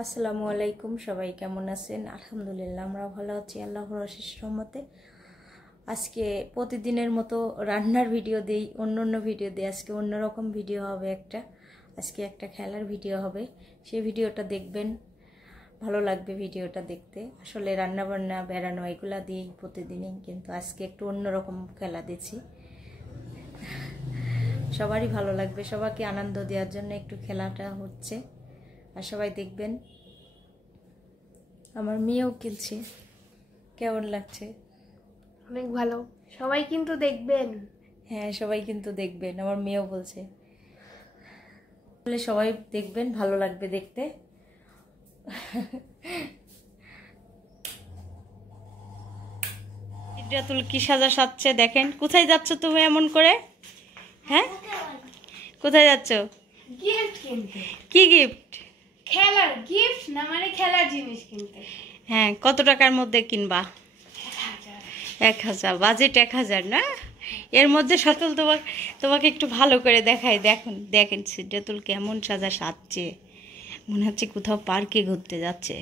আসসালামু আলাইকুম, সবাই কেমন আছেন? আলহামদুলিল্লাহ আমরা ভালো আছি আল্লাহর অশেষ রহমতে। আজকে প্রতিদিনের মতো রান্নার ভিডিও দেই, অন্য ভিডিও দেই। আজকে অন্যরকম ভিডিও হবে আজকে একটা খেলার ভিডিও হবে। সেই ভিডিওটা দেখবেন, ভালো লাগবে ভিডিওটা দেখতে। আসলে রান্না বান্না বেড়ানো এগুলা দিয়েই প্রতিদিনই, কিন্তু আজকে একটু অন্যরকম খেলা দিচ্ছি। সবারই ভালো লাগবে, সবাইকে আনন্দ দেওয়ার জন্য একটু খেলাটা হচ্ছে, আর সবাই দেখবেন। আমার মেয়েও খেলছে, কেমন লাগছে? অনেক ভালো, সবাই কিন্তু দেখবেন। হ্যাঁ, সবাই কিন্তু দেখবেন, আমার মেয়েও বলছে। সবাই দেখবেন, ভালো লাগবে দেখতে। সিদ্রাতুল কি সাজা সাজছে দেখেন। কোথায় যাচ্ছ তুমি এমন করে? হ্যাঁ, কোথায় যাচ্ছ? গিফট কিনতে। কি গিফট? খেলার গিফট না, মানে খেলার জিনিস কিনতে। হ্যাঁ, কত টাকার মধ্যে কিনবা? 1000। বাজেট 1000 না? এর মধ্যে সতল তোমাকে একটু ভালো করে দেখাই। দেখেন সিদ্রাতুল কেমন সাজা সাজছে, মনে হচ্ছে কোথাও পার্কে ঘুরতে যাচ্ছে।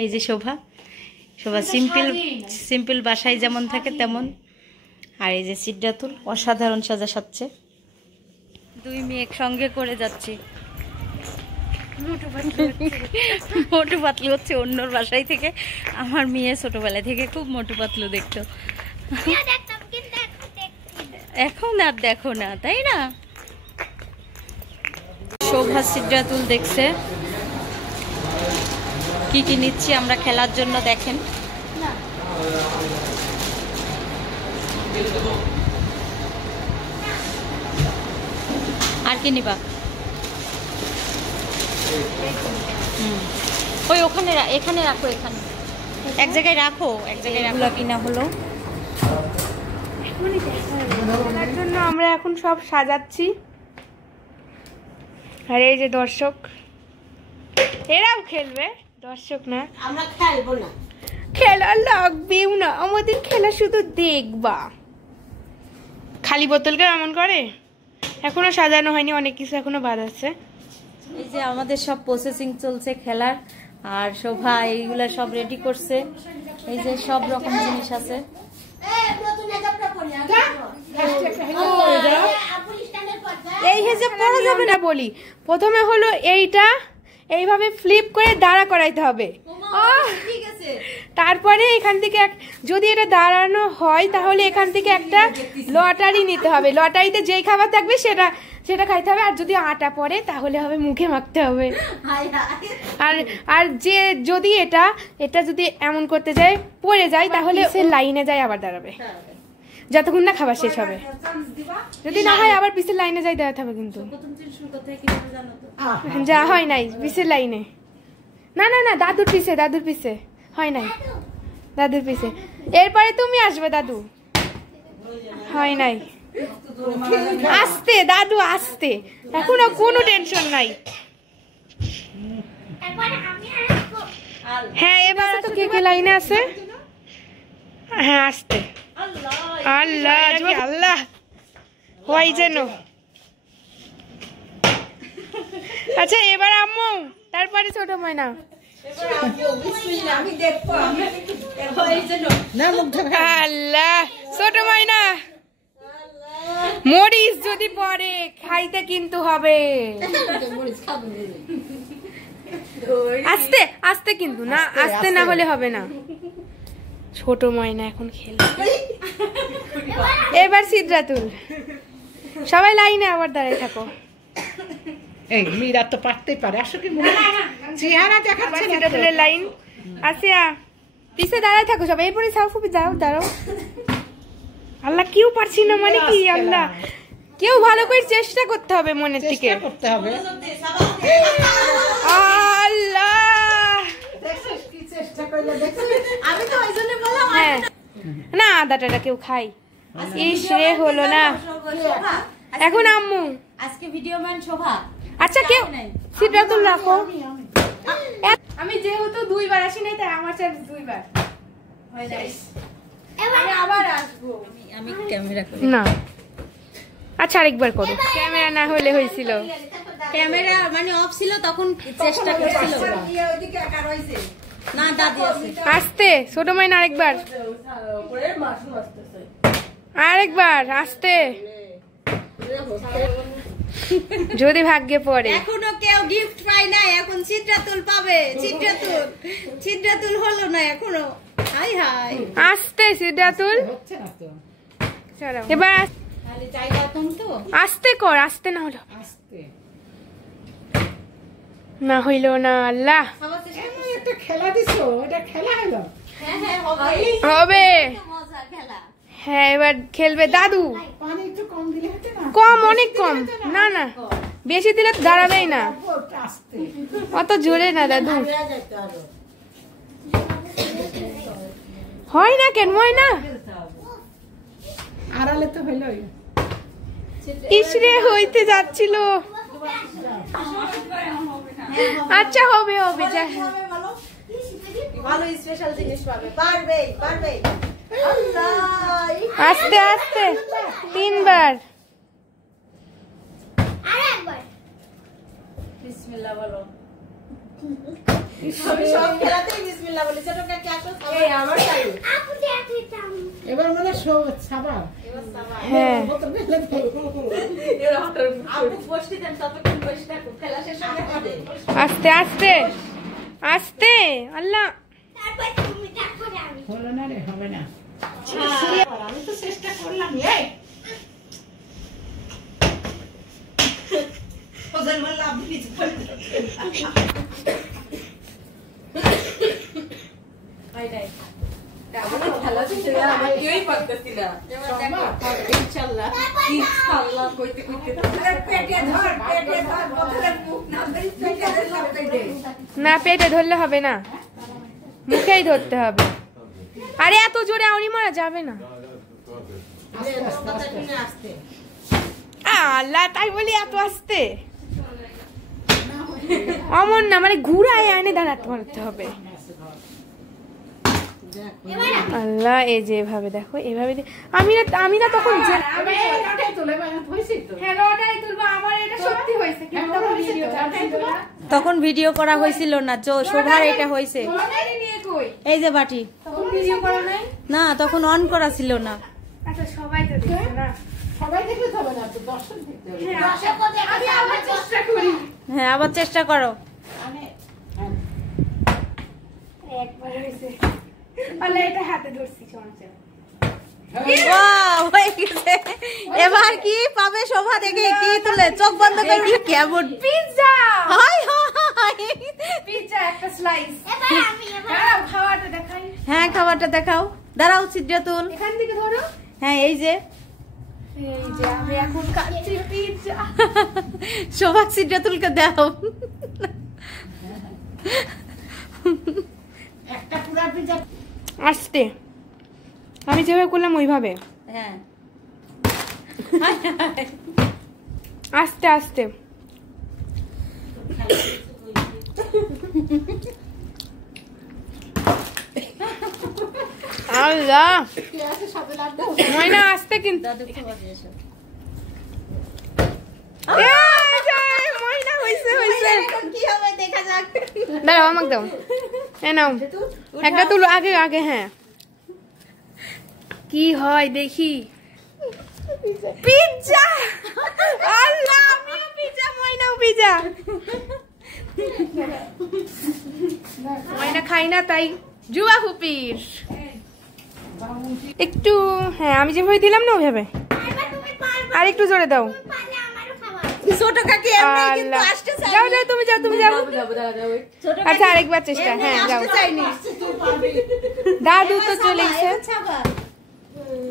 এই যে শোভা সিম্পল বাসায় যেমন থাকে তেমন, আর এই যে সিদ্রাতুল অসাধারণ সাজা সাজছে। দুই মেয়ে একসঙ্গে করে যাচ্ছে। মোটু পাতলু হচ্ছে অন্যর বাসায় থেকে। আমার মেয়ে ছোটবেলা থেকে খুব মোটু পাতলু দেখতো, এখন আর দেখো না, তাই না? শোভা সিদ্রাতুল দেখছে কি কি নিচ্ছি আমরা খেলার জন্য, দেখেন। আর কি নিবা? ওই ওখানে এখানে রাখো, এখানে এক জায়গায় রাখো, কিনা হলো। খেলার জন্য আমরা এখন সব সাজাচ্ছি, আর এই যে দর্শক, এরাও খেলবে। দর্শক না, আমরা খেলবো না, খেলা লাগবেও না আমাদের, খেলা শুধু দেখবা। খালি বোতলকে এমন করে। এখনো সাজানো হয়নি, অনেক কিছু এখনো বাদ আছে। এই যে আমাদের সব প্রসেসিং চলছে খেলার, আর শোভা এইগুলা সব রেডি করছে। এই যে সব রকম জিনিস আছে। এই হেজে পড়া যাবে না বলি। প্রথমে হলো এইটা এইভাবে ফ্লিপ করে দাঁড়া করাইতে হবে। তারপরে এখান থেকে যদি এটা দাঁড়ানো হয় তাহলে এখান থেকে একটা লটারি নিতে হবে। লটারিতে যেই খাবার থাকবে সেটা খাইতে হবে। আর যদি আটা পড়ে তাহলে হবে মুখে মাখতে হবে। আর যে যদি এটা যদি এমন করতে যায় পড়ে যায় তাহলে সে লাইনে যায় আবার দাঁড়াবে যতক্ষণ না খাবার শেষ হবে। যদি না হয় আবার পিছের লাইনে যাই দাঁড়াতে হবে। কিন্তু যা হয় নাই পিছের লাইনে, না দাদুর পিছে হয় নাই, দাদুর পিছে। এরপরে তুমি আসবে, দাদু হয় নাই। আস্তে দাদু আস্তে, এখনো কোনো টেনশন নাই। হ্যাঁ, এবার তো কে লাইনে আছে। হ্যাঁ আস্তে, আল্লাহ আল্লাহ হয় যেন। আচ্ছা এবার আম্মু, তারপরে ছোট ময়না। আল্লাহ, ছোট ময়না মরিচ যদি পড়ে খাইতে কিন্তু হবে। আস্তে আস্তে কিন্তু না, আস্তে না হলে হবে না। ছোট ময়না এখন খেলবে। এবার সিদ্রাতুল, সবাই লাইনে আবার দাঁড়ায় থাকো। এই মীরা তো পারতেই পারে, আসলে কি চেহারা দেখাচ্ছে না। সিদ্রাতুলের লাইন আসিয়া পিছে দাঁড়ায় থাকো সবাই। এরপরে সাউফুপি দাঁড়াও। আল্লাহ, কেউ পারছি না মানে কি? আল্লাহ, কেউ ভালো করে চেষ্টা করতে হবে, মনের থেকে করতে হবে। আল্লাহ, আমি তো ওই জন্য বললাম। হ্যাঁ না, আদাটা কেউ খাই। ইস রে, হলো না। এখন আম্মু আজকে ভিডিও ম্যান শোভা। আচ্ছা কেউ সিদ্রাতুল রাখো। আমি যেহেতু 2 বার আসি নাই তাই আমার চাই 2 বার হয়ে যায়। আমি আবার আসবো। আমি ক্যামেরা করি না। আচ্ছা আরেকবার করো, ক্যামেরা না হলে হয়েছিল। ক্যামেরা মানে অফ ছিল তখন চেষ্টা করছিল না দাদি আছে। আস্তে ছোট মাইনা, আরেকবার আরেকবার আস্তে, যদি ভাগ্যে পড়ে। এখনো কেউ গিফট পায় না, এখন ছিদ্রাতুল পাবে। ছিদ্রাতুল হলো না এখনো। হাই হাই আস্তে সিদ্ধাতুল, হচ্ছে না তো, এবার খালি জায়গা কম তো। আস্তে কর, আস্তে না হলো, আস্তে। না হইল না। আল্লাহ এমন একটা খেলা দিছো, এটা খেলা হলো। হ্যাঁ হ্যাঁ হবে হবে। মজা খেলা। হ্যাঁ এবার খেলবে দাদু। পানি একটু কম দিলে হতো না? কম, অনেক কম। না না বেশি দিলে দাঁড়াবেই না, আস্তে। অত জোরে না দাদু। হয় না কেন, হয় না। আড়ালে তো হইলোই। ইসরে হইতে যাচ্ছিল। আচ্ছা হবে হবে, যা ভালো স্পেশাল জিনিস পাবে। পারবে পারবে। আল্লাহ আস্তে আস্তে, তিনবার। বিসমিল্লাহ বলো। আমি সব খেলাতেই বিসমিল্লাহ বলি। ছোট কাকে আসো। এই আমার তাই। এবার মনে সাবান। হ্যাঁ আপু বসতে দেন, ততক্ষণ বসে থাকো, খেলা শেষ হবে। আস্তে আস্তে আস্তে। আল্লাহ হলো না রে, হবে না। আমি তো চেষ্টা করলাম। এই ওদের বললাম আপনি কিছু করে খেলা দিতে আমার কেউই পারতেছি না। ইনশাআল্লাহ ইনশাআল্লাহ কইতে কইতে পেটে ধর কথার মুখ না ধরি, পেটে ধর সব পেটে। না পেটে ধরলে হবে না, মুখেই ধরতে হবে। আরে এত জোরে আউনি মারা যাবে না। আসতে আল্লাহ তাই বলি এত আস্তে। অমন না, মানে ঘুরায় আনে দাঁড়াতে মারতে হবে। আল্লাহ এই যে এভাবে দেখো, এভাবে আমি না তখন তখন ভিডিও করা হয়েছিল না, শোভার এটা হয়েছে। এই যে বাটি না, তখন অন করা ছিল না। সবাই তো দেখছে না, সবাই দেখলে তো হবে না, তো দর্শক দেখতে হবে। আমি আবার চেষ্টা করি। হ্যাঁ আবার চেষ্টা করো। একবার হয়েছে। আল্লাহ এটা হাতে ধরছি, সমস্যা ওয়াও হয়ে গেছে। এবার কি পাবে শোভা? দেখে কি তুলে চোখ বন্ধ করে কেমন পিজ্জা। হাই হাই পিজ্জা একটা স্লাইস। এবার খাওয়াটা দেখাই। হ্যাঁ খাবারটা দেখাও। দাঁড়াও ছিদ্রাতুল, এখান থেকে ধরো। হ্যাঁ এই যে এই যে আমি এখন খাচ্ছি পিজ্জা। শোভা ছিদ্রাতুলকে দাও। একটা পুরা পিজ্জা আস্তে, আমি যেভাবে করলাম ওইভাবে। হ্যাঁ আস্তে আস্তে। আল্লাহ ময়না আস্তে, কিন্তু দাদু খাবার দিয়েছো। ময়না হইছে হইছে। এখন কি হবে দেখা যাক। দাঁড়াও আমাকে দাও, এ নাও একটা তুলো আগে আগে। হ্যাঁ কি হয় দেখি। পিজ্জা। আল্লাহ আমিও পিজ্জা, ময়নাও পিজ্জা। ময়না খাই না তাই জুয়া হুপির একটু। হ্যাঁ আমি যেভাবে দিলাম না ওইভাবে, আর একটু জোরে দাও। ছোট কাকি এমনি কিন্তু আসতে চাই। যাও যাও তুমি যাও, তুমি যাও। আচ্ছা আরেকবার চেষ্টা। হ্যাঁ যাও। চাইনি দাদু তো চলে গেছে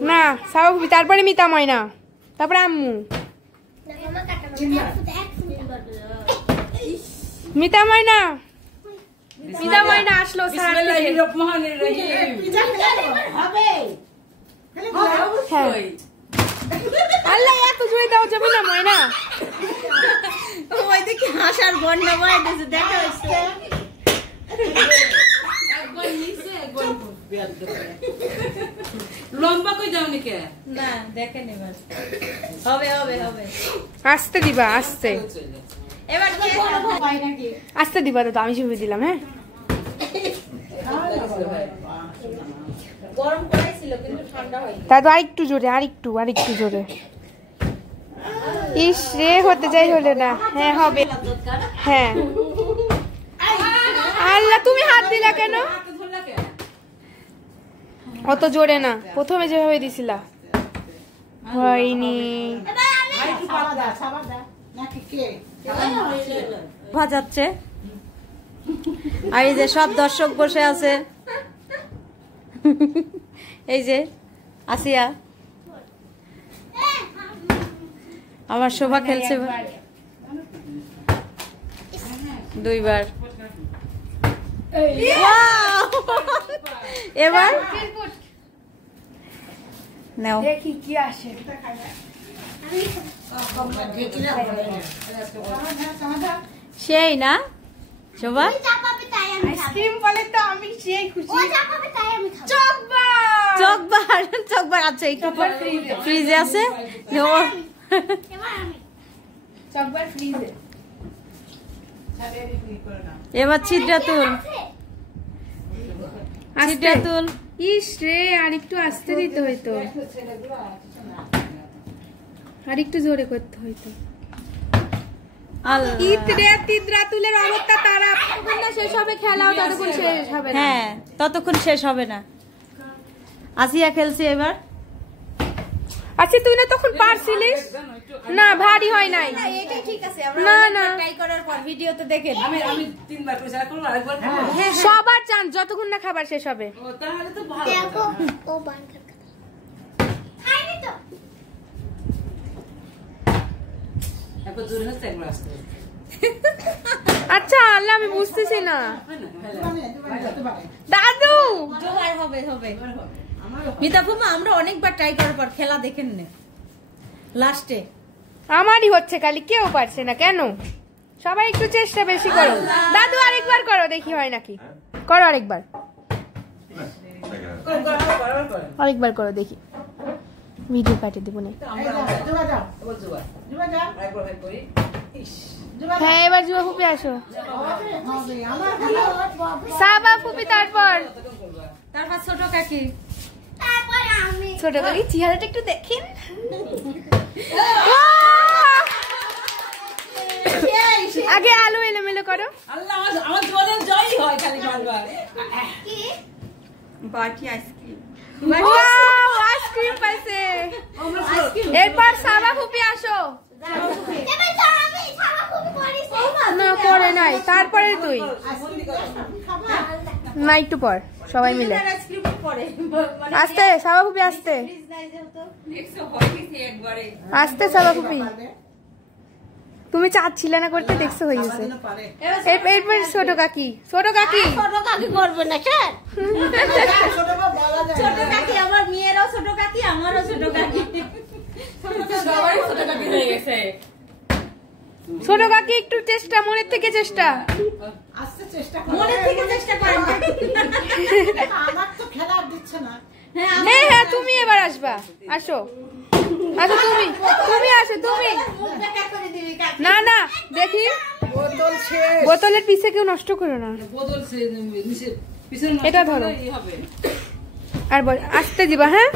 না, স্বাভাবিক। তারপরে মিতা ময়না, তারপরে আম্মু। মিতা ময়না, মিতা ময়না আসলো। হ্যাঁ আল্লাহ এত জোরে দাও যাবে না ময়না। ওই দেখি হাসার বন্যা বয়ে দিয়েছে, দেখা হচ্ছে। একবার নিচে একবার লম্বা কই যাও নাকি না দেখেন এবার হবে হবে হবে আস্তে দিবা আস্তে এবার আস্তে দিবা তো আমি ছবি দিলাম হ্যাঁ গরম করাইছিল কিন্তু ঠান্ডা হয়নি তা তো আরেকটু জোরে আরেকটু জোরে ইস রে হতে যাই হলো না হ্যাঁ হবে হ্যাঁ আল্লাহ তুমি হাত দিলা কেন অত জোরে না প্রথমে যেভাবে দিছিলা হয়নি ভাজাচ্ছে আর এই যে সব দর্শক বসে আছে এই যে আসিয়া আমার শোভা খেলছে 2 বার এবার নাও দেখি কি আসে সেই না শোভা আইসক্রিম বলে তো আমি সেই খুশি চকবার চকবার আচ্ছা একটু ফ্রিজে আছে চকবার ফ্রিজে এবার ছিদ্রা তুল ছিদ্রা তুল ইস রে আরেকটু আস্তে দিতে হইতো আরেকটু জোরে করতে হইতো তিদ্রাতুলের অবস্থা তারা যতক্ষণ না শেষ হবে খেলাও ততক্ষণ শেষ হবে না হ্যাঁ ততক্ষণ শেষ হবে না আসিয়া খেলছে এবার আচ্ছা তুই না তখন পারছিলিস না ভারী হয় নাই এটাই ঠিক আছে না না ট্রাই করার পর ভিডিওতে দেখেন আমি 3 বার করে সারা করব আরেকবার সবার চান যতক্ষণ না খাবার শেষ হবে ও তাহলে তো ভালো ও বান্ধব খাইনি তো একবার জোরে হচ্ছে একবার আসতে আচ্ছা আল্লাহ আমি বুঝতেছি না দাদু জোগাড় হবে হবে মিতা ফুমা আমরা অনেকবার ট্রাই করার পর খেলা দেখেন না লাস্টে আমারই হচ্ছে খালি কেউ পারছে না কেন সবাই একটু চেষ্টা বেশি করো দাদু আরেকবার করো দেখি হয় নাকি করো আরেকবার করো দেখি ভিডিও কাটে দেবো না হ্যাঁ এবার জুয়া ফুপি আসো সাবা ফুপি তারপর ছোট কাকি তারপর আমি ছোট কাকি চেহারাটা একটু দেখেন আগে আলু এলোমেলো করো আল্লাহ আমার জীবনের জয়ই হয় খালি বারবার কি বাটি আইসক্রিম ওয়াও আইসক্রিম পাইছে এরপর সাবা ফুপি আসো এবার তো আমি খাওয়া খুব করিস না করে নাই তারপরে তুই না একটু পর সবাই মিলে আইসক্রিম পরে আস্তে সাবা ফুপি আস্তে আস্তে সাবা ফুপি তুমি চাচ্ছিলে না করতে দেখছো হয়ে গেছে এরপর ছোট কাকি ছোট কাকি করবে না স্যার ছোট কাকি আমার মেয়েরও ছোট কাকি আমারও ছোট কাকি সবাই ছোট কাকি হয়ে গেছে ছোট কাকি একটু চেষ্টা মনের থেকে চেষ্টা মনে থেকে চেষ্টা করেন আমার তো খেলা আর দিচ্ছে না হ্যাঁ হ্যাঁ তুমি এবার আসবা আসো আচ্ছা তুমি আসো তুমি না না দেখি বোতল শেষ বোতলের পিছে কেউ নষ্ট করো না বদল সে নিচে পিছনে এটা ধরো। এই হবে আর বল আসতে দিবা হ্যাঁ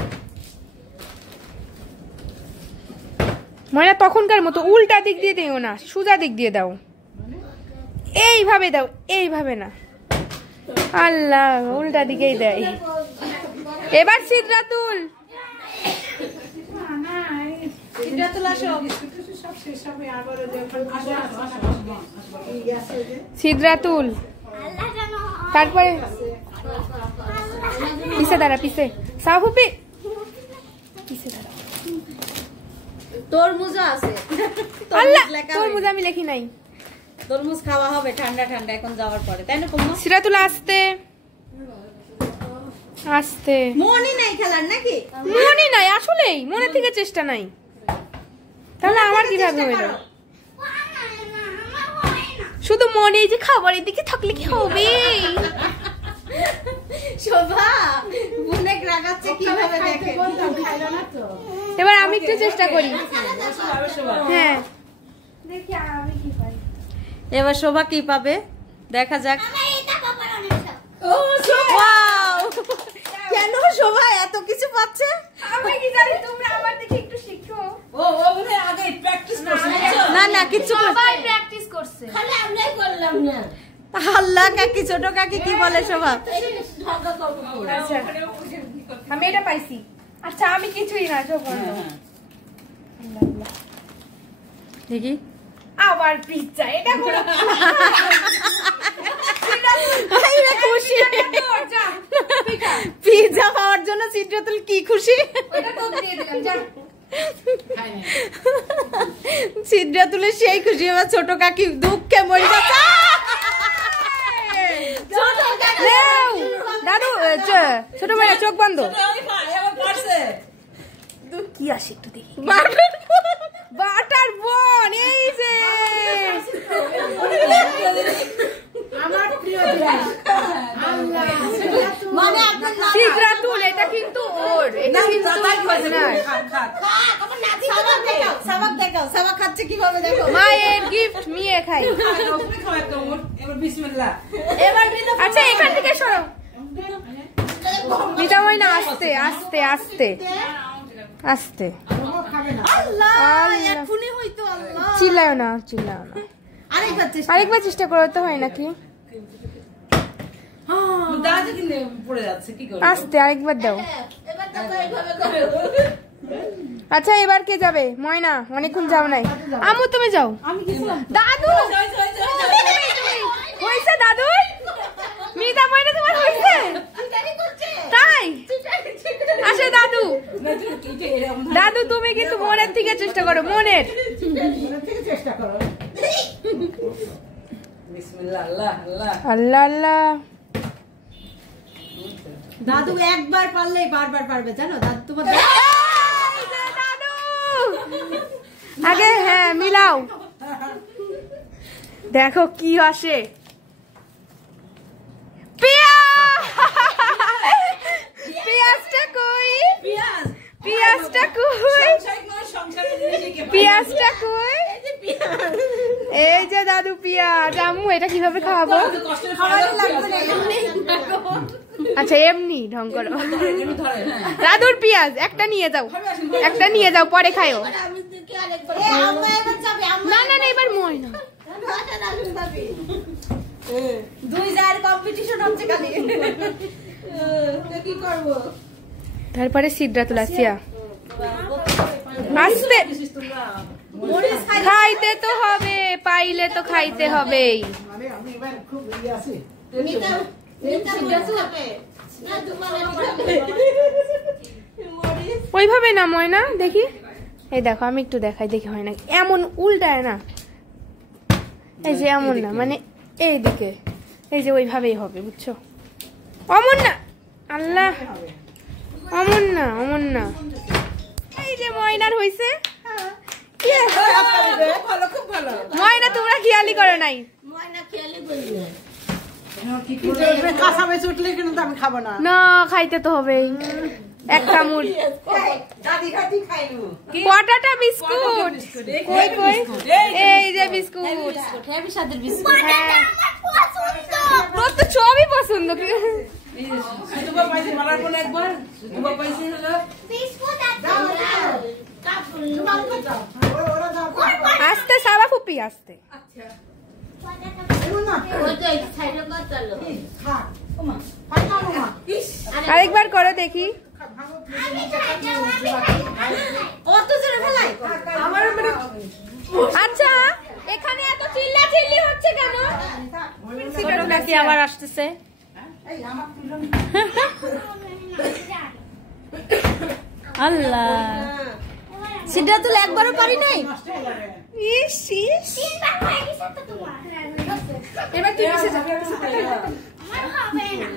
মানে তখনকার মতো উল্টা দিক দিয়ে দিও না সোজা দিক দিয়ে দাও এইভাবে দাও এইভাবে না আল্লাহ উল্টা দিকেই দেয় এবার সিদ্রাতুল সিদ্রাতুল আল্লাহ জানো তারপরে পিছে দাঁড়া পিছে সাফুপি পিছে দাঁড়া তরমুজও আছে আল্লাহ তরমুজ লেখা তরমুজ হয়নি। আমি লিখি নাই তরমুজ খাওয়া হবে ঠান্ডা ঠান্ডা এখন যাওয়ার পরে তাই না কুম্মা সিরাতুল আস্তে আস্তে মনই নাই খেলার নাকি মনে নাই আসলেই মনে থেকে চেষ্টা নাই তাহলে আমার কিভাবে হইল আমার হয় না শুধু মনে যে খাবারের দিকে থাকলে কি হবে শোভা অনেক রাগাচ্ছে কিভাবে দেখে। এবার আমি একটু চেষ্টা করি। হ্যাঁ দেখি আমি কি পাই। এবার শোভা কি পাবে দেখা যাক। আমার এটা পাপার অনেক শখ। ওয়াও কেন শোভা এত কিছু পাচ্ছে? আমি কি জানি, তোমরা আমার দেখে একটু শিখো। ও মনে হয় আগে প্র্যাকটিস করছে না না কিছু সবাই প্র্যাকটিস করছে। খালি আমরাই করলাম না। আল্লাহ কাকি ছোট কাকি কি বলে শোভা? আচ্ছা আমি এটা পাইছি। আচ্ছা আমি কিছুই না, চোখ বন্ধ। দেখি আবার পিজ্জা, এটা কোনো এটা খুশি যা পিৎজা পাওয়ার জন্য সিদ্ধাতুল কি খুশি। ওটা তো দিয়ে দিলাম, যা। সিদ্ধাতুলের সেই খুশি। এবার ছোট কাকি দুঃখে মরে যাচ্ছে। নেও, দাদু ছোট ভাইয়া চোখ বন্ধ। এবার পারছে কি আসে একটু দেখি। বাটার বোন, এই যে আমার প্রিয় জিনিস মানে আপনার না সিদ্ধাতুল, এটা কিন্তু ওর, এটা কিন্তু আপনার। আমার নাতি তো সাবাক দেখাও সাবাক দেখাও সাবাক খাচ্ছে কিভাবে দেখো। মায়ের গিফট নিয়ে খাই। এবার বিসমিল্লাহ। এবার কিন্তু আচ্ছা এখান থেকে সরো। নিতা হয় না, আস্তে আস্তে আস্তে আস্তে। আল্লাহ আল্লাহ। এখনই হইতো আল্লাহ। চিল্লাও না, চিল্লাও না। আরেকবার চেষ্টা আরেকবার চেষ্টা করো তো, হয় নাকি? দাঁড়াতে কিন্তু পড়ে যাচ্ছে কি করে? আস্তে আরেকবার দাও। এবার তো এইভাবে করো। আচ্ছা এবার কে যাবে? ময়না, অনেকক্ষণ যাও নাই। আমু তুমি যাও। দাদু হয়েছে, দাদু মিতা ময়না তোমার হয়েছে তাই? আসে দাদু। দাদু তুমি কিন্তু মনের থেকে চেষ্টা করো, মনের। চেষ্টা করো। বিসমিল্লাহ আল্লাহ আল্লাহ। আল্লাহ আল্লাহ। দাদু একবার পারলেই বারবার পারবে জানো। দাদু তোমার দাদু আগে হ্যাঁ মিলাও, দেখো কি আসে। পেঁয়াজটা কই? পেঁয়াজটা কই? পেঁয়াজটা কই? এই যে দাদু পেঁয়াজ। আম্মু এটা কিভাবে খাওয়াবো? আচ্ছা এমনি ঢং করো। দাদুর পেঁয়াজ একটা নিয়ে যাও, একটা নিয়ে যাও, পরে খাইও। আমি দেখি আরেকবার। আম্মা এবার যাবে। না না না, এবার ময়না। দুই জায়ের কম্পিটিশন হচ্ছে খালি। কি করব? তারপরে সিদ্ধাতুল আসিয়া আস্তে। খাইতে তো হবে, পাইলে তো খাইতে হবেই। মানে আমি এবার খুব ইয়ে আছি। ওইভাবে না ময়না, দেখি। এই দেখো আমি একটু দেখাই, দেখি হয় না। এমন উল্টায় না, এই যে এমন না, মানে এইদিকে, এই যে ওইভাবেই হবে, বুঝছো? অমন না, আল্লাহ, অমন না, অমন না। এই যে ময়নার হইছে। ভালো খুব ভালো। ময়না তোমরা খেয়ালি করো নাই। ময়না খেয়ালি বলবে। কাঁচা বেশ উঠলে কিন্তু আমি খাবো না। না খাইতে তো হবেই। এক কামড়। দাদি খাতি খাইলু। কটাটা বিস্কুট? কই কই? এই যে বিস্কুট। হেভি স্বাদের বিস্কুট। হ্যাঁ, আমার পছন্দ। তোর তো সবই পছন্দ। সুতুবা পাইছে মালার কোন একবার সুতুবা পাইছে হলো বিস্কুট আছে। কাপড় জুমাল করতে। ওরা দাও। আস্তে সাবা ফুপি, আস্তে। ওই তো এই সাইডে করতে হলো। খা। ওমা। পাতা ওমা। আরেকবার করো দেখি। আমি খাইতে অত জোরে ফেলাই। আমার মানে আচ্ছা এখানে এত চিল্লা চিল্লি হচ্ছে কেন? ছোট কাকি আবার আসতেছে। এই আমার তুলো। আল্লাহ সিদ্ধাতুল একবারও পারি নাই। নষ্ট হয়ে যাবে। ইস ইস। তিনবার হয়ে গেছে তো তোমার। এবার কি পিছে যাবে? আমার হবে না।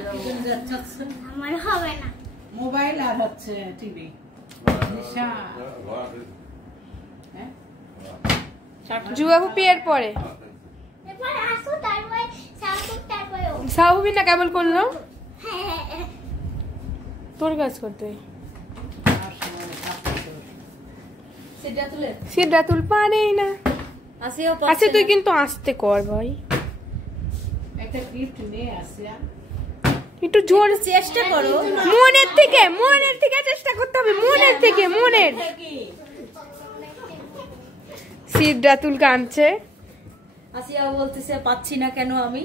আমার হবে না। মোবাইল আর হচ্ছে টিভি। নিশা। হ্যাঁ? জুয়া ফুপি এর পরে এরপর আসো তারপরে সাউন্ড তারপরে ও। সাহুবি না কেমন করলো? তোর কাজ করতে আর সময় থাকতে তোর। সেটা তুলে সেটা তুল পারেই না। আসিও আচ্ছা তুই কিন্তু আসতে কর ভাই, একটা গিফট নিয়ে আসি। একটু জোর চেষ্টা করো। মনের থেকে চেষ্টা করতে হবে, মনের থেকে, মনের। সিদ্ধাতুল কাঁদছে। আসিয়া বলতেছে পাচ্ছি না কেন আমি।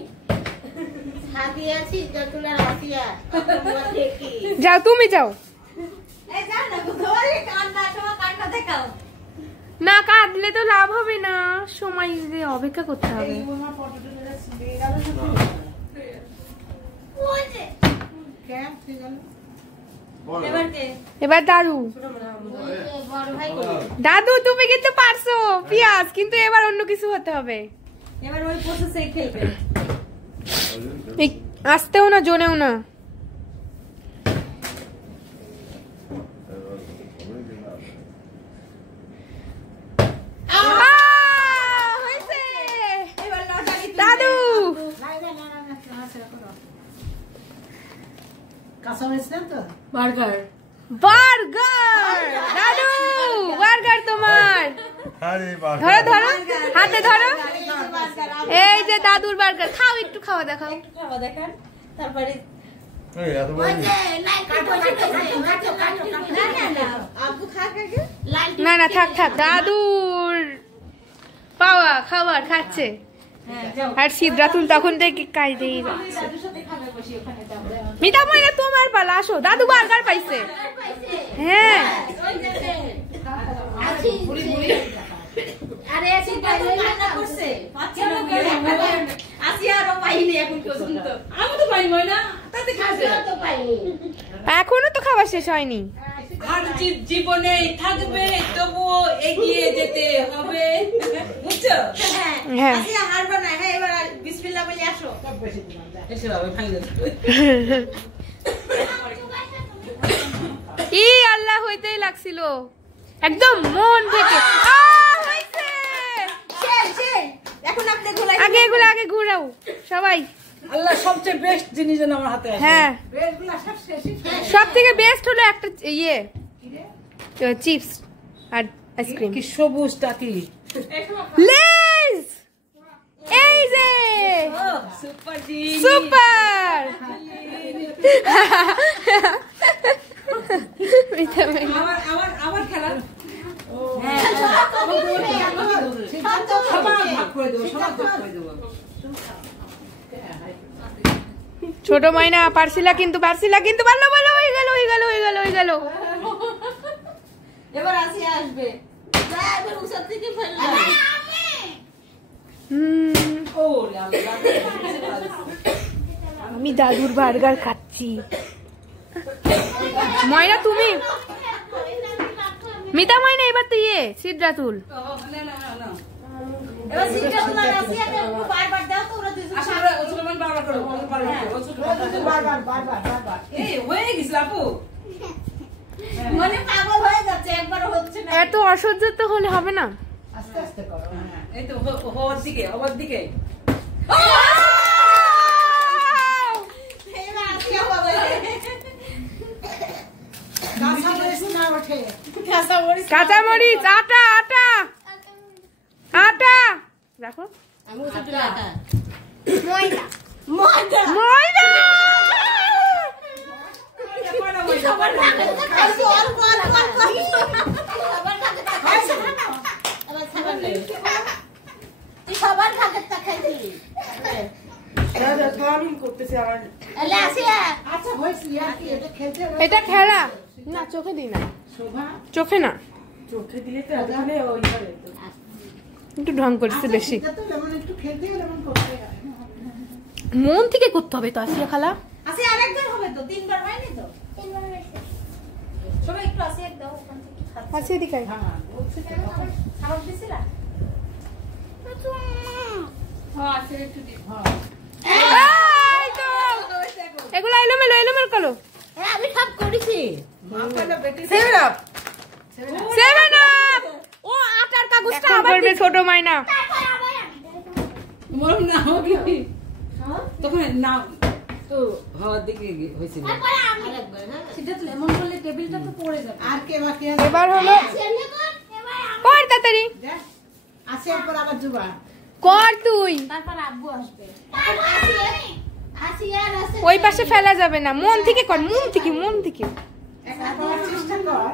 যাও তুমি যাও। এই যা না ধরে কান্না তোমার কান্না দেখাও। না কাঁদলে তো লাভ হবে না, সময় দিয়ে অপেক্ষা করতে হবে। এবার কে? এবার দাদু। দাদু তুমি কিন্তু পারছো পিয়াজ, কিন্তু এবার অন্য কিছু হতে হবে। এবার ওই প্রসেসে খেলবে। এই আসতেও না জোনেও না। হয়েছে। এবার লটারি দাদু কাঁচা হয়েছে তো? বার্গার। বার্গার। দাদু বার্গার তোমার। ধরো ধরো হাতে ধরো। এই যে দাদুর বার্গার, খাও একটু খাওয়া দেখাও। একটু খাওয়া দেখান তারপরে না না থাক থাক, দাদুর পাওয়া খাবার খাচ্ছে। আর সিদ্ধাতুল তখন থেকে কাজ দিয়ে যাচ্ছে। মিতা ময়না তোমার পালা, আসো। দাদু বার্গার পাইছে। হ্যাঁ আরে কান্না করছে পাচ্ছি না আসিয়া আরো পাইনি এখন পর্যন্ত। আমি তো পাইনি না তাতে খাবে তো পাইনি। এখনো তো খাবার শেষ হয়নি। আর জীবনে থাকবে তবুও এগিয়ে যেতে হবে, বুঝছো? হ্যাঁ আসিয়া হারবে না। হ্যাঁ এবার বিসমিল্লাহ বলে আসো। এসে যাবে ফাইনাল। ই আল্লাহ হইতেই লাগছিল একদম মন থেকে। হয়েছে। এখন আপনি ঘোলাই আগে এগুলো আগে ঘুরাও সবাই। আল্লাহ সবচেয়ে বেস্ট জিনিস যেন আমার হাতে আছে। হ্যাঁ সব থেকে বেস্ট হলো একটা ইয়ে চিপস আর আইসক্রিম। কি সবুজটা কি লেস। এই যে সুপার জি। সুপার। আমার খেলা হ্যাঁ সবার ভাগ করে দেবো, সবার ভাগ করে দেবো। ছোট মাইনা পারছিলা কিন্তু ভালো ভালো হয়ে গেল হয়ে গেল হয়ে গেল হয়ে গেল। এবার আসিয়া আসবে। যা এবার উসার থেকে ফেললাম। ও আল্লাহ, আমি দাদুর বার্গার খাচ্ছি। ময়না তুমি, মিতা ময়না এবার তো ইয়ে সিদ্ধাতুল। না না না এবার সিটটা তোমার আসিয়াকে বারবার দাও তো ওরা দুজন আসলে ওসমান বারবার করো, বারবার এই হয়ে গেছিল আপু। মনে পাগল হয়ে যাচ্ছে, একবার হচ্ছে না। এত অসহ্য তো হলে হবে না। আস্তে আস্তে করো। এই তো হওয়ার দিকে এবার আসিয়া হবে। কাঁচা মরিচ না ওঠে। কাঁচামরিচ আটা আটা আটা রাখো। ময়দা ময়দা ময়দা। সবার ভাগে তো খাইছি অল্প অল্প অল্প। সবার ভাগে তো খাইছি। আবার সবার ভাগে। তুই সবার ভাগে তো খাইছি। এলে আসিয়া। আচ্ছা হয়েছে আর কি, এটা খেলতে হবে। এটা খেলা না, চোখে দিই না, শোভা চোখে না, চোখে দিলে তো ওখানে ওই করে তো। একটু ঢং করছে বেশি। এটা তো যেমন একটু খেলতে গেলে এমন করতে হয়। মন থেকে করতে হবে তো আসিয়া খালা। আসি আরেকবার হবে তো, তিনবার হয়নি তো। তিনবার হয়েছে। সবাই একটু আসিয়া দাও ওখান থেকে খাচ্ছে। আসিয়া দিকাই হ্যাঁ বলছি তো। খাবার দিছিলা? এগুলো এলোমেলো এলোমেলো করো। আমি সব করেছি। সেভেন আপ ও আটার কাগজটা আবার করবে ছোট মাইনা। মরম না হবে কি তখন না তো হওয়ার দিকে হয়েছিল। তারপরে আমি সেটা তো এমন করলে টেবিলটা তো পড়ে যাবে। আর কে বাকি আছে? এবার হলো ছেলে কর এবার আমি কর তাড়াতাড়ি দেখ, আছে এরপর আবার জুবা। কর তুই। তারপর আব্বু আসবে। আসি আর আসে ওই পাশে ফেলা যাবে না, মন থেকে কর, মন থেকে মন থেকে। একটা করার চেষ্টা কর।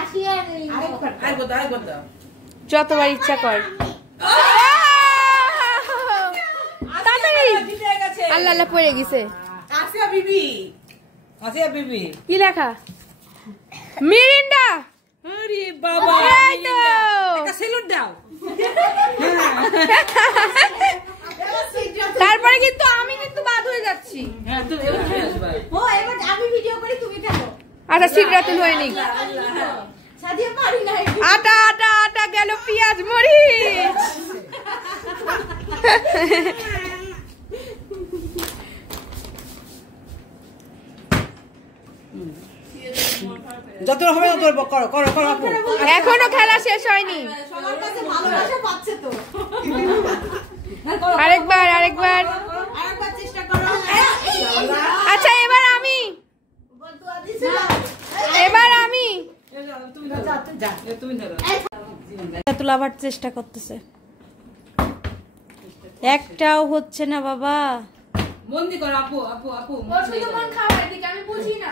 আসি আর আরেকবার কর। আরেকবার দাও। যতবার ইচ্ছা কর। তাড়াতাড়ি। জিতে গেছে। আল্লাহ আল্লাহ পড়ে গেছে। আসিয়া বিবি। আসিয়া বিবি। কি লেখা? মিরিন্ডা। আরে বাবা। এই তো। একটা সেলুট দাও। তারপরে কিন্তু আমি কিন্তু বাদ হয়ে যাচ্ছি। হ্যাঁ তুমি এবার তুমি আসবে। ও এবার আমি ভিডিও করি, তুমি থাকো। আচ্ছা সিদ্ধাতুল হয়ে নি। সাদিয়া পারি না। আটা আটা আটা গেল পেঁয়াজ মরিচ। যত হবে তত করো করো করো আপু। এখনো খেলা শেষ হয়নি। সবার কাছে ভালোবাসা পাচ্ছে তো। আরেকবার আরেকবার। আরেকবার চেষ্টা করো। আচ্ছা এবার আমি। বদুয়া দিছিলাম। এবার আমি। তুমি ধরো। যা। তুমি ধরো। তুলা আবার চেষ্টা করতেছে, একটাও হচ্ছে না বাবা। মন দি করো আপু আপু আপু। আমি বুঝি না।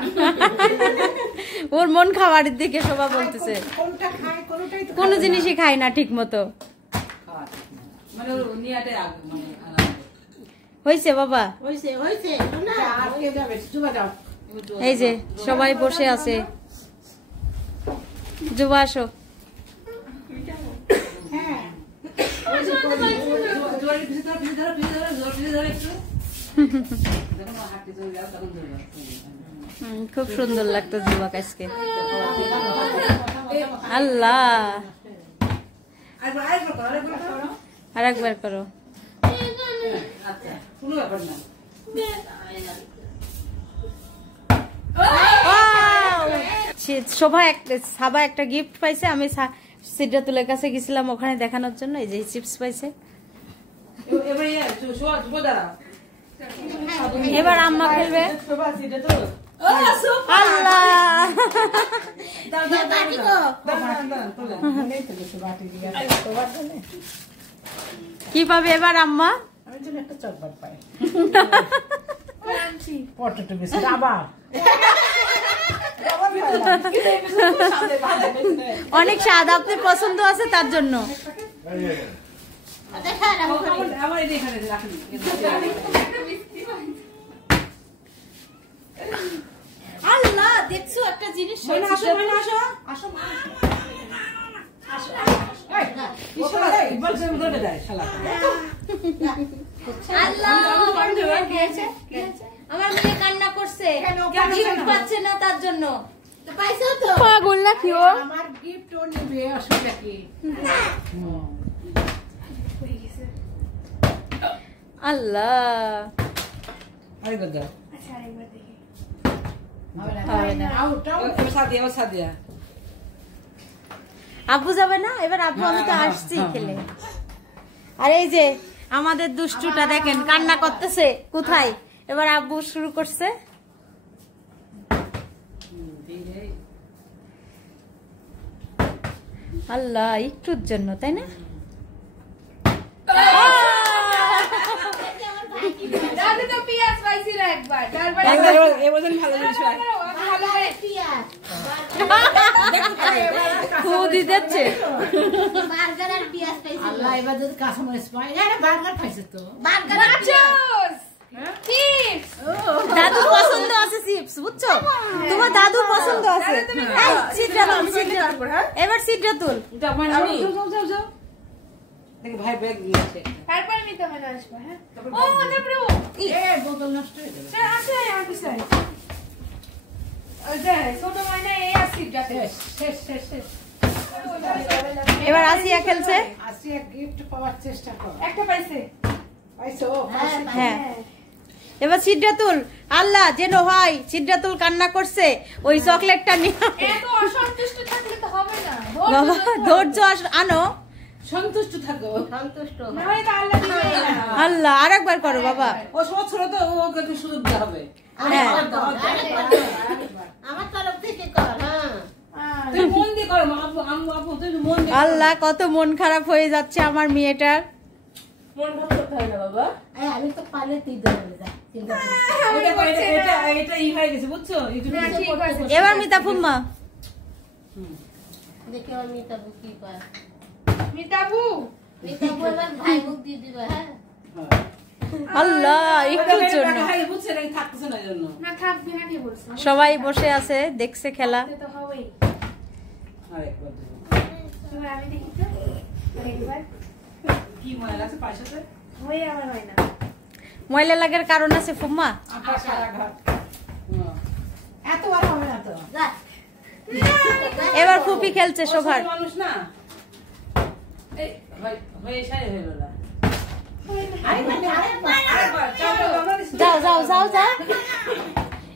ওর মন খাবারের দিকে সবাই বলতেছে, কোনটা খায় কোনটাই তো কোনো জিনিসই খায় না ঠিক মতো। মানে নিয়াতে মানে আলাদা। হয়েছে বাবা, হইছে হইছে না যা, আর কে যাবে? জুবা যাও। এই যে সবাই বসে আছে। যুবা আসো। হ্যাঁ। জোরে পিছে ধরো পিছে ধরো পিছে ধরো জোরে পিছে ধরো একটু। যখন হাঁটতে চলে যাও তখন ধরবা। খুব সুন্দর লাগতো যুবা আজকে। আল্লাহ, আরেকবার করো। আর একবার করো। আচ্ছা কোনো ব্যাপার না। সাবা একটা গিফট পাইছে। আমি সিদ্ধাতুলের কাছে গেছিলাম ওখানে দেখানোর জন্য, এই যে চিপস পাইছে। এবারে শোয়া দাঁড়া। এবার আম্মা খেলবে। শোভা সিটে তো। আল্লাহ, বাটি কো মনেই তো কিছু বাটি দিয়ে আছে। তোমার জন্য? কি পাবে এবার আম্মা? আমি যেন একটা চকবার পাই। পটেটো বিস্কুট আবার। অনেক স্বাদ, আপনার পছন্দ আছে তার জন্য। দেখা না আমার এই এখানে রাখনি। আল্লাহ, দেখছো একটা জিনিস? মনে আসো মনে আসো। আসো মা। এই বলছে ধরে দেয় শালা। আল্লাহ, আমার মেয়ে কান্না করছে, গিফট পাচ্ছে না তার জন্য। পাইছো তো পাগল নাকি ও? আমার গিফট ও নেবে, অসুবিধা কি? আল্লাহ, আরেকবার দাও। হবে না। Out out. এবার সাদিয়া। আব্বু যাবে না এবার? আব্বু আমি তো আসছি খেলে। আর এই যে আমাদের দুষ্টুটা দেখেন কান্না করতেছে, কোথায়? এবার আব্বু শুরু করছে। আল্লাহ, একটুর জন্য, তাই না? দাদি তো পেঁয়াজ পাইছিল একবার। এবছর ভালো জিনিস হয়। ভালো করে পিয়াজ খুদি যাচ্ছে। বার্গার আর পিয়াজ পাইছো আল্লাহ, এবার যদি কাঁচামরিচ পাই। হ্যাঁ, বার্গার পাইছে তো। বার্গার আর পিয়াজ নাচোস চিপস। দাদুর পছন্দ আছে চিপস, বুঝছো? তোমার দাদুর পছন্দ আছে। এই, সিটটা তুল, সিটটা তুল। এবার সিটটা তুল। যাও। দেখি ভাই ব্যাগ নিয়ে আসে। তারপর আমি তো মনে আসবো। হ্যাঁ ও তারপরে ও বোতল নষ্ট হয়ে যাবে। সে আছে আর পিছনে। ওই যে ছোট মাইনা এই আসিটাতে। শেষ। এবার আসিয়া খেলছে। আসি এক গিফট পাওয়ার চেষ্টা কর। একটা পাইছে। পাইছো? হ্যাঁ, এবার সিটটা তুল। আল্লাহ, যেন হয় সিটটা তুল। কান্না করছে, ওই চকলেটটা নিয়ে। এত অসন্তুষ্ট থাকলে তো হবে না। বাবা, ধৈর্য আনো। সন্তুষ্ট থাকো। সন্তুষ্ট না হলে তো আল্লাহ দিবেই না। আল্লাহ আরেকবার করো বাবা। ও সব ছোট তো ওকে একটু সুযোগ দেওয়া হবে। হ্যাঁ আমার তরফ থেকে কর। হ্যাঁ তুই মন দিয়ে করো মা, আপু আম্মু আপু তুই মন দিয়ে করো। আল্লাহ কত মন খারাপ হয়ে যাচ্ছে আমার মেয়েটার। মন ভালো করতে হয় না বাবা। এই আমি তো পারলে তুই দেবে যা চিন্তা করিস এটা ই হয়ে গেছে বুঝছো? না, ঠিক আছে। এবার মিতা ফুম্মা দেখে আমার মিতাবু কি পায়। মিতাবু মিতাবু এবার ভাই মুখ দিয়ে দিবে। হ্যাঁ আল্লাহ একটুর জন্য বুঝছে না থাকতেছে না জন্য। না থাকবে না কি বলছো? সবাই বসে আছে দেখছে খেলা। থাকতে তো হবেই। আরেকবার দেবো। এবার আমি দেখি তো আরেকবার কি মনে লাগছে পাশাতে? হয়ে আমার হয় না। ময়লা লাগার কারণ আছে ফুম্মা। আকাশ আর আঘাত। হ্যাঁ। এত আর হবে না তো। যা এবার ফুপি খেলছে ও শোভার। ছোট মানুষ না। এই হয়ে সাই হলো না। আরেকবার চাও তো আমরা দিছি। যাও যাও যাও যাও।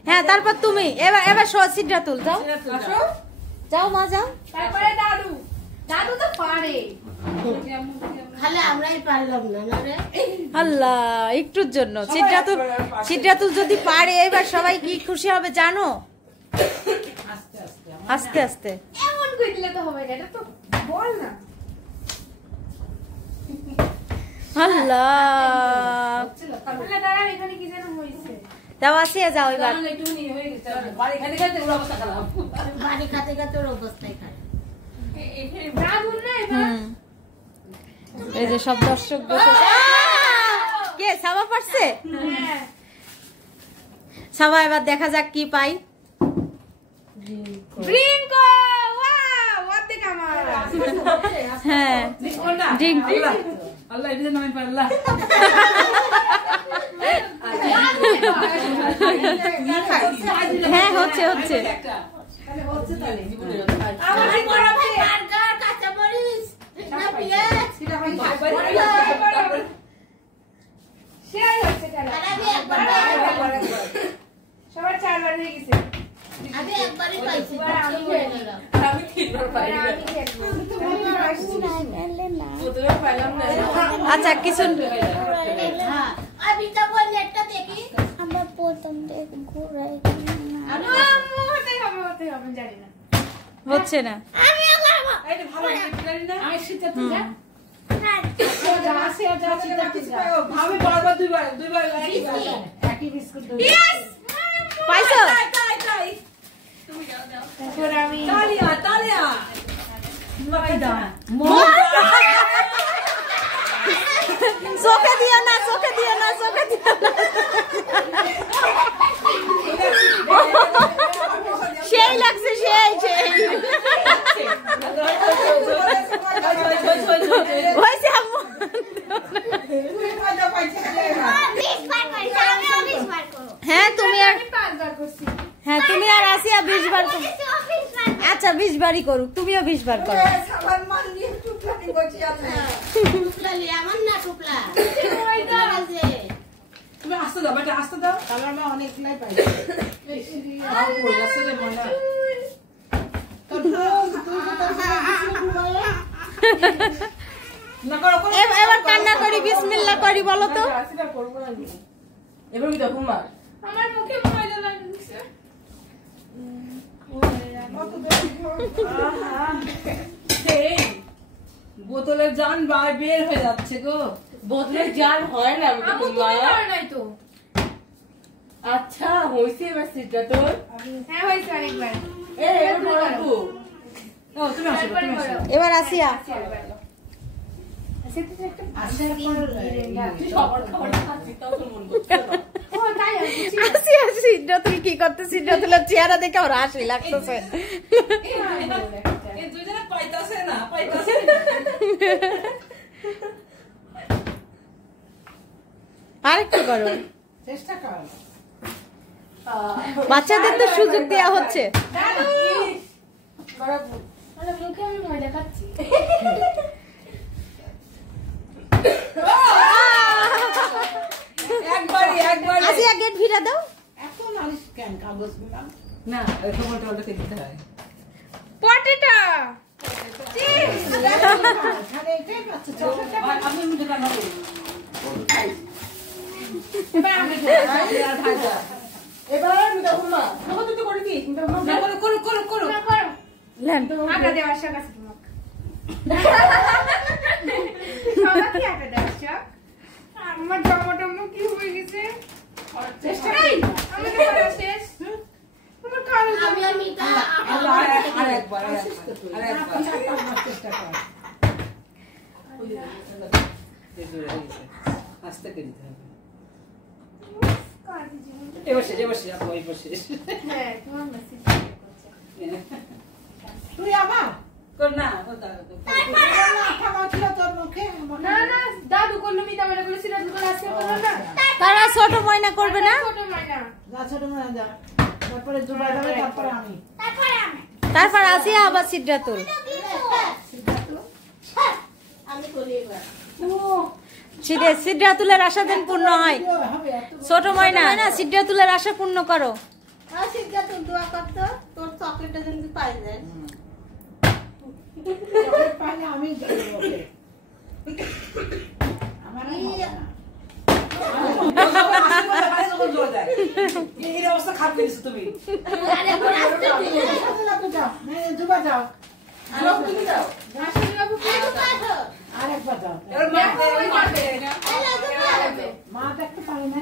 হ্যাঁ তারপর তুমি এবার সিটটা তুল যাও আসো। যাও মা যাও। তারপরে দাদু দাদু তো পারে। খালি আমরাই পারলাম না না রে। আল্লাহ একটুর জন্য সিদ্ধাতুল যদি পারে এবার সবাই কি খুশি হবে জানো? আস্তে আস্তে আস্তে আস্তে। এমন করে দিলে তো হবে না, এটা তো বল না। আল্লাহ আল্লাহ দাঁড়াও, এখানে কি যেন হয়েছে। যাও আসিয়া যাও এবার। তাহলে একটু নিয়ে হয়ে গেছে। বাড়ি খাইতে খাইতে ওর অবস্থা খারাপ। বাড়ি খাতে খাতে ওর অবস্থায় খারাপ। দাদুর না এবার হুম এই যে সব দর্শক বসে কে সাবা পারছে? হ্যাঁ সাবা এবার দেখা যাক কি পাই। ড্রিঙ্কো ওয়াও অর্ধেক আমার। হ্যাঁ কোনটা? ড্রিঙ্ক। আল্লাহ আল্লাহ এটা নামে পারলা। হ্যাঁ হচ্ছে হচ্ছে। একটা তাহলে হচ্ছে তাহলে জীবনে আমার কি করা আছে? বার্গার কাঁচামরিচ না পেঁয়াজ শেয়ার হচ্ছে খেলা। আর আমি একবার সবার 4 বার হয়ে গেছে। আমি একবারই পাইছি এবার আমি ঠিক হয়ে গেল। আমি তিনবার পাই এবার আমি খেলবো। প্রথমে পাইলাম না। আচ্ছা কিছু হ্যাঁ আমি তো বলি একটা দেখি আমরা প্রথম থেকে ঘুরাই হতেই হবে জানি না। হচ্ছে না। আমিও করবো এটা ভালো জানি না। আমি শীতে তুই যা। আমি বারবার দুইবার একই বিস্কুট দিই। পাইছো? তারপর আমি তালিয়া চোখে দিও না চোখে দিও না চোখে দিও না। সেই লাগছে সেই হয়েছে আম্মু। হ্যাঁ তুমি আর 5 বার করছি। হ্যাঁ তুমি আর আসিয়া 20 বার করো। আচ্ছা 20 বারই করুক, তুমিও 20 বার করো। টুকলা লি আমার না টুকলা তুমি আসতে দাও বেটা আসতে দাও। তাহলে আমি অনেকগুলাই পাই। না করো করো। এবার কান্না করি বিসমিল্লাহ করি বলো তো। এবার কি দেখো মা। আমার মুখে ময়লা লাগছে। সেই বোতলের জান বের হয়ে যাচ্ছে গো। বোতলের জান হয় না আমু তুমি পারো নাই তো। আচ্ছা হইছে এবার সিটটা তোর। হ্যাঁ হয়েছে অনেকবার। ও তুমি আসো তারপরে তুমি আসো। করো। এবার আসিয়া তুই সবার খাবার খাচ্ছিস তাও তোর মন করছে না। ও তাই আমি বুঝি। আসিয়া সিদ্ধাতুল কি করতে সিদ্ধাতুলের চেহারা দেখে আমার হাসি লাগতেছে। এই দুইজনে পাইতাছে না পাইতাছে। আরেকটু করো। চেষ্টা কর। বাচ্চাদের তো সুযোগ দেওয়া হচ্ছে। দাদু মানে মুখে আমি ময়লা খাচ্ছি। একবারই আসিয়া গেট ভিড়া দাও। এত নালিশ কেন কাগজ গুলা? না খবরটা ওটা দিতে হয়। পটেটো আমি মুখে রান্না করি এবার আমি দেখুন না তখন তুই করে দিস করো করো করো করো লেন আটা দেওয়ার শখ আছে তোমার সবার কি আটা দেওয়ার শখ? আমার টমেটো কি হয়ে গেছে চেষ্টা করি আমি তো করা শেষ তোমার কালো আমি আরেকবার চেষ্টা কর আস্তে করে দিতে হবে কাটি জীবন এবার শেষ এবার শেষ হ্যাঁ তোমার মেসেজ তুই আমার কর না খাওয়া ছিল তোর মুখে না না দাদু করলো মিতা মেরে বলেছি দাদু করে আজকে করলো না তারা ছোট ময়না করবে না? ছোট মাইনা যা ছোট মনে যা তারপরে জুবাই যাবে তারপরে আমি তারপর আসিয়া আবার সিদ্ধাতুল। আমি করি এবার সিদ্ধাতুলের আশা দিন পূর্ণ হয়। হবে এত ছোট ময়না না, সিদ্ধাতুলের আশা পূর্ণ করো। আর সিদ্ধা তো দোয়া করতো তোর চকলেটটা যদি পাই যায় চকলেট পাইলে আমি দেব ওকে আমার আর হবে না। এই অবস্থা খারাপ করেছো তুমি আরেকবার আসতে দিলে সাথে যাও জুবা যাও তুমি যাও আসলে বাবু আরেকবার যাও এবার মারতে মা দেখতে পারে না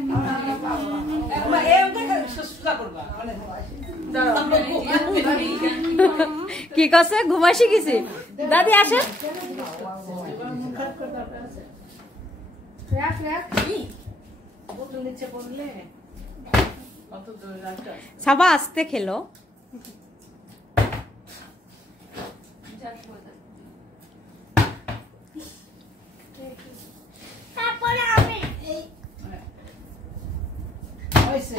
একবার এমটা সুসুজা করবা মানে কি করছে? ঘুমাই শিখেছি। দাদি আসেন। রাখ রাখ বোতল নিচে পড়লে কত দূর রাখা সাবা আস্তে খেলো। তারপরে আমি এই হয়েছে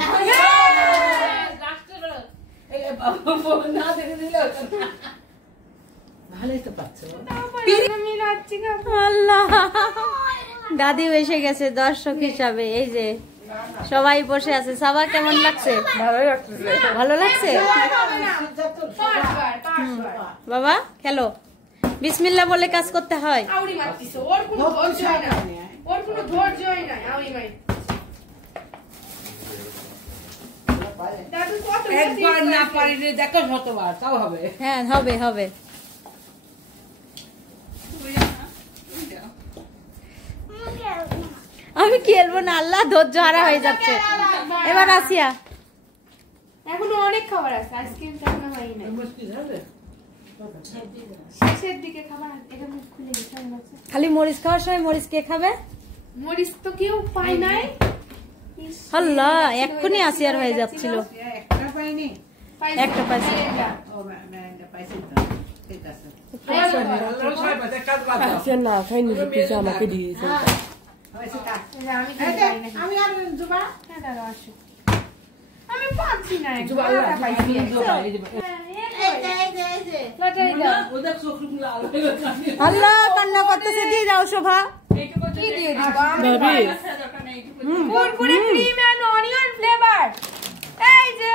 এই বাবা না দেখে দিলে ভালোই তো পাচ্ছ আমি রাখছি গা আল্লাহ, দাদিও এসে গেছে দর্শক হিসাবে। এই যে সবাই বসে আছে। সাবা কেমন লাগছে? ভালো লাগছে। বাবা খেলো। বিসমিল্লাহ বলে কাজ করতে হয়। আউরি মারতিছে ওর কোনো ধৈর্য নাই ওর কোনো ধৈর্যই নাই আউরি মাই দাদু কত একবার না পারিলে দেখো শতবার তাও হবে হ্যাঁ হবে হবে। আমি খেলবো না, আল্লাহ ধৈর্য হারা হয়ে যাচ্ছে। এবার আসিয়া এখনো অনেক খাবার আছে আইসক্রিম খাওয়া হয়নি না মুশকিল হবে শেষের দিকে খাবার এটা মুখ খুলে দিতে হবে খালি মরিচ খাওয়ার সময় মরিচ কে খাবে? মরিচ তো কেউ পায় নাই আল্লাহ, এক্ষুনি আসিয়ার হয়ে যাচ্ছিল। একটা পাইনি একটা পাইছে। ও ম্যান্ডা পাইছি তো ঠিক আছে না খাইনি পিজা আমাকে দিয়েছে হয়েছে কাজ আমি এই যে, আমি আর জুবা হ্যাঁ দাদা আসো আমি পাচ্ছি না জুবা আল্লাহ পাইছি এই যে লটারি দাও ওদের চোখ লাল আল্লাহ, কান্না করতেছে। দিয়ে যাও শোভা। কি দিয়ে দিবা Kurkure cream and onion flavour এই যে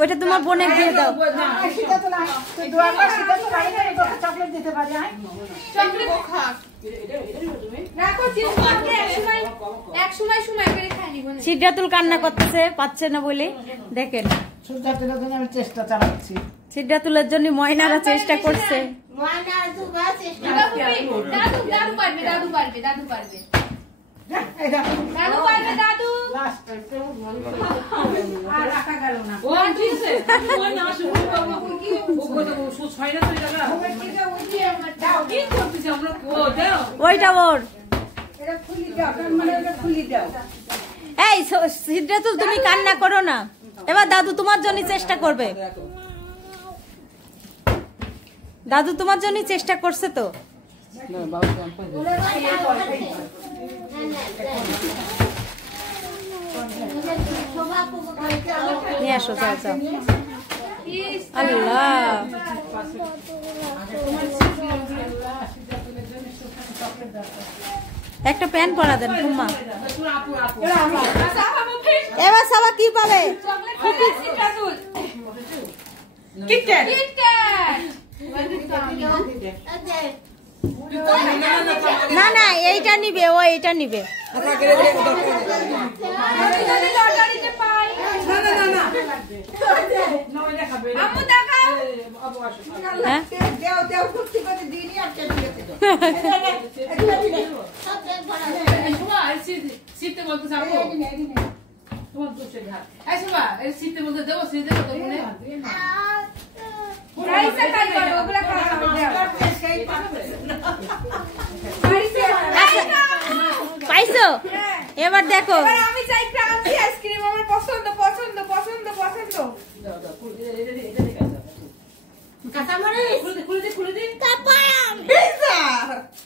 ওইটা তোমার বোনের দিয়ে দাও। সেটা তো না তুই দোয়া কর সেটা তো নাই না তোকে চকলেট দিতে পারি আয় চকলেট খা রাখো চিপসকে এক সময় করে খাই নিব না সিদ্ধাতুল কান্না করতেছে, পাচ্ছে না বলে। দেখেন সুন্দর তোর জন্য আমি চেষ্টা চালাচ্ছি সিদ্ধাতুলের জন্য ময়নারা চেষ্টা করছে। ময়না দুবা চেষ্টা দাদু দাদু পারবে দাদু পারবে দাদু পারবে যা, এই দেখো দাদু পারবে দাদু লাস্ট আর রাখা গেল না ও ঠিক আছে ওই না শুরু করব কি ও কত সুস হয় না তো জায়গা দাও কি করতেছি আমরা ও দাও ওইটা ওর। এটা খুলি দাও তার মানে এটা খুলি দাও এই সিদ্ধাতুল, তুমি কান্না করো না। এবার দাদু তোমার জন্য চেষ্টা করবে। দাদু তোমার জন্য চেষ্টা করছে তো। না বাবু কম পাই নিয়ে আসো, যাও যাও। আল্লাহ, একটা প্যান পরা দেন কুম্মা। এবার সাবা কি পাবে? চকলেট খাবে সিটাদুল কিটক্যাট কিটক্যাট না না এইটা নিবে, ও এইটা নিবে। পাইছো? এবার দেখো, আমি চাই ক্রাঞ্চি আইসক্রিম, আমার পছন্দ পছন্দ পছন্দ পছন্দ।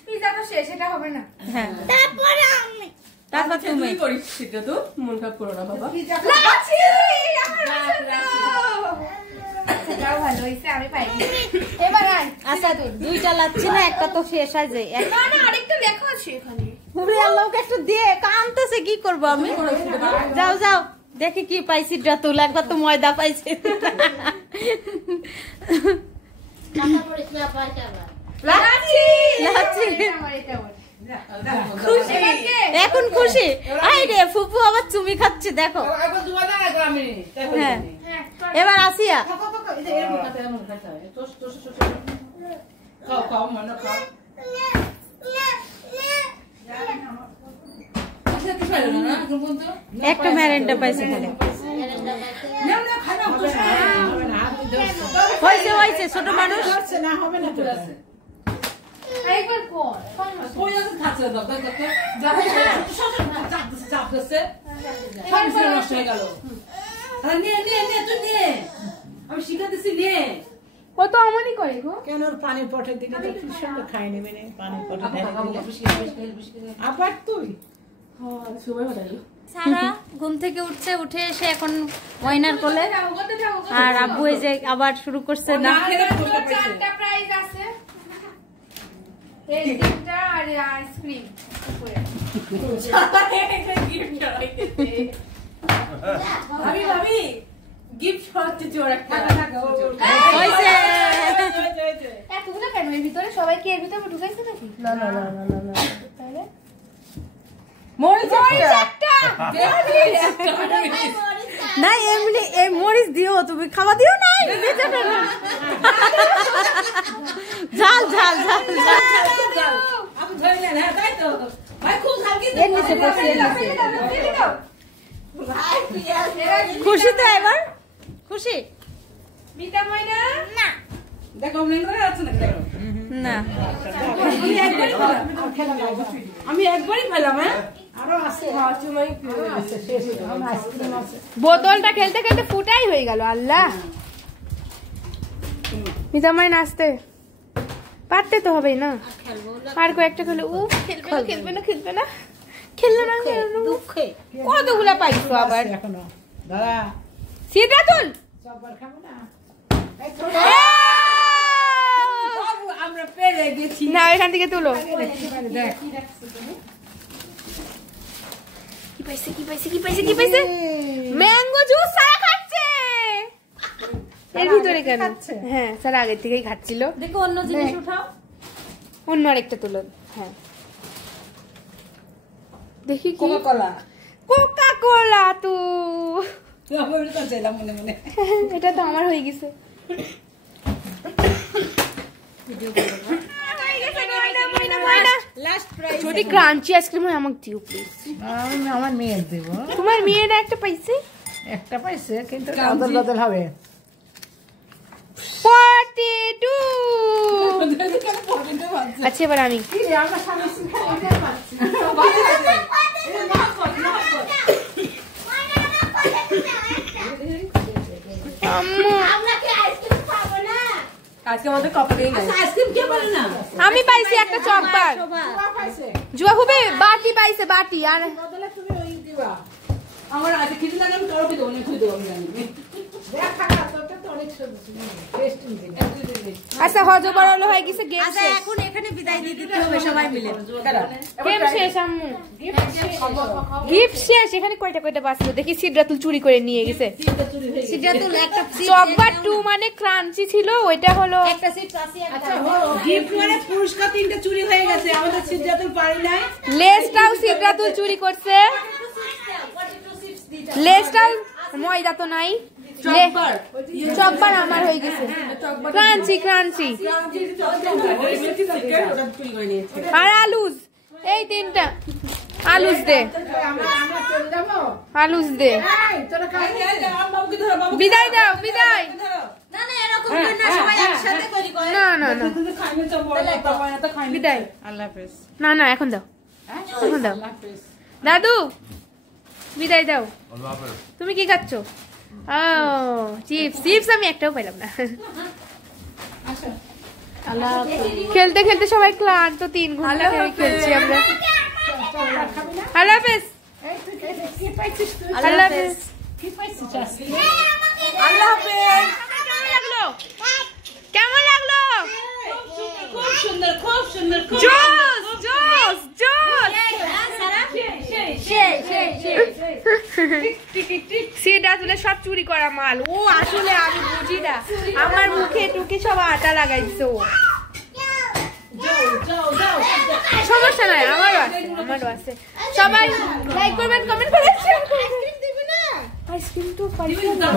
পিজা তো শেষ, এটা হবে না। হ্যাঁ তারপর তুমি করিস সেটা তো মন খারাপ করো না বাবা। লাচ্ছি আমার পছন্দ। সেটাও ভালো হইছে, আমি পাইনি। এবার আয়। আচ্ছা দুইটা লাচ্ছি না, একটা তো শেষ হয়ে যায়। না না আরেকটা লেখা আছে এখানে। পুরো আল্লাহকে একটু দিয়ে কানতেছে, কি করবো আমি? যাও যাও দেখি কি পাইছি, তুল একবার তো ময়দা পাইছি। লাচ্ছি লাচ্ছি। এটা আমার, এটা আমার। খুশি এখন, খুশি। আই রে ফুপু আবার চুমি খাচ্ছে, দেখো। হ্যাঁ এবার আসিয়া। একটা ম্যারেন্টা পাইছে খালি। হয়েছে হয়েছে, ছোট মানুষ। একবার কর। আমি শিখাতেছি নিয়ে ও তো অমনই করে গো। কেন ওর পানির পটে দিলে তো কি সুন্দর খাই নেবে না, পানির পটে আবার তুই সারা ঘুম থেকে উঠছে, উঠে এসে এখন ময়নার কোলে, আর আব্বু এই যে আবার শুরু করছে না। চারটা প্রাইজ আছে, এই তিনটা আর আইসক্রিম উপরে। ভাবি ভাবি গিফট হচ্ছে জোর একটা হয়েছে। এতগুলো কেন এর ভিতরে? সবাইকে এর ভিতরে ঢুকাইছে নাকি? না না না না না না তাহলে মরিচ একটা না এমনি এই মরিচ দিও, তুমি খাওয়া দিও না। ঝাল ঝাল ঝাল ঝাল। আপনি ধরে নেন। হ্যাঁ তাই তো ভাই, খুব ঝাল কিন্তু এর নিচে পড়ছে, এর নিচে। খুশি তো এবার? খুশি মিতা ময়না না? দেখো অমলেন করে আছে না, দেখো না আমি একবারই পেলাম। হ্যাঁ আরো আছে, আছে শেষ, আইসক্রিম আছে। বোতলটা খেলতে খেলতে ফুটাই হয়ে গেল। আল্লাহ, মিতা ময়না আসতে পারতে তো হবেই না। আর কয়েকটা খেলে ও খেলবে না খেলবে না খেলবে না খেললো না খেললো। দুঃখে কতগুলা পাইছো আবার? এখনো দাদা সেটা তুল। সববার খাবো না। আমরা পেরে গেছি। না এখান থেকে তুলো। দেখ কি পাইছে কি পাইছে কি পাইছে কি পাইছে? ম্যাঙ্গো জুস সারা খাচ্ছে। এর ভিতরে কেন? হ্যাঁ স্যার আগের থেকেই খাচ্ছিল। দেখো অন্য জিনিস উঠাও। অন্য আরেকটা তুলো। হ্যাঁ দেখি কি? কোকা কোলা। কোকা কোলা তু। আমি তো চাইলাম মনে মনে। এটা তো আমার হয়ে গেছে। যদি ক্রাঞ্চি আইসক্রিম হয় আমাকে দিও প্লিজ। আমি আমার মেয়ের দেব। তোমার মেয়েরা একটা পাইছে? একটা পাইছে কিন্তু বদল বদল হবে। 42। আচ্ছা এবার আমি আজকে আমাদের কপালেই নাই। আইসক্রিম কে বলে না? আমি পাইছি একটা চকবার। জুয়া খুবই বাটি পাইছে, বাটি। আর বদলে তুমি ওই দিবা। আমার আজকে খিদে লাগলে আমি কারো খেতে অনেক খুঁজে দেবো, আমি জানি। আচ্ছা হজবরল হয়ে গেছে গেম আচ্ছা শেষ। এখন এখানে বিদায় দিয়ে দিতে হবে সবাই মিলে। গেম শেষ আম্মু। গিফট শেষ। এখানে কয়টা কয়টা বাঁচলো দেখি। সিদ্রাতুল চুরি করে নিয়ে গেছে। সিদ্ধাতুল একটা চকবার 2 মানে ক্রাঞ্চি ছিল, ওইটা হলো একটা চিপস আছে একটা গিফট মানে পুরস্কার 3টা চুরি হয়ে গেছে, আমাদের সিদ্ধাতুল পারি নাই। লেসটাও সিদ্রাতুল চুরি করছে। লেসটাও ময়দা তো নাই। চকবার আমার হয়ে গেছে। ক্রাঞ্চি ক্রাঞ্চি আর আলুজ, এই 3টা আলুজ দে, আলুজ দে। বিদায় দাও, বিদায়। না না এরকম করে না, সবাই একসাথে করি করে। না না না বিদায়। আল্লাহ হাফেজ। না না এখন দাও, এখন দাও। দাদু বিদায় দাও। তুমি কি খাচ্ছ? ও চিপস। চিপস আমি একটাও পাইলাম না। খেলতে খেলতে সবাই ক্লান্ত, 3 ঘন্টা খেলছি আমরা। আল্লাহ হাফেজ। আল্লাহ হাফেজ। আল্লাহ হাফেজ। কেমন লাগলো? কেমন লাগলো? খুব সুন্দর, খুব সুন্দর, খুব জোস জোস জোস। সিদ্ধাতুলের সব চুরি করা মাল। ও আসলে আমি বুঝি না, আমার মুখে টুকে সব আটা লাগাইছে ও। সমস্যা নাই, আমারও আছে, আমারও আছে। সবাই লাইক করবেন, কমেন্ট করবেন, শেয়ার করবেন। আইসক্রিম তো পারি না।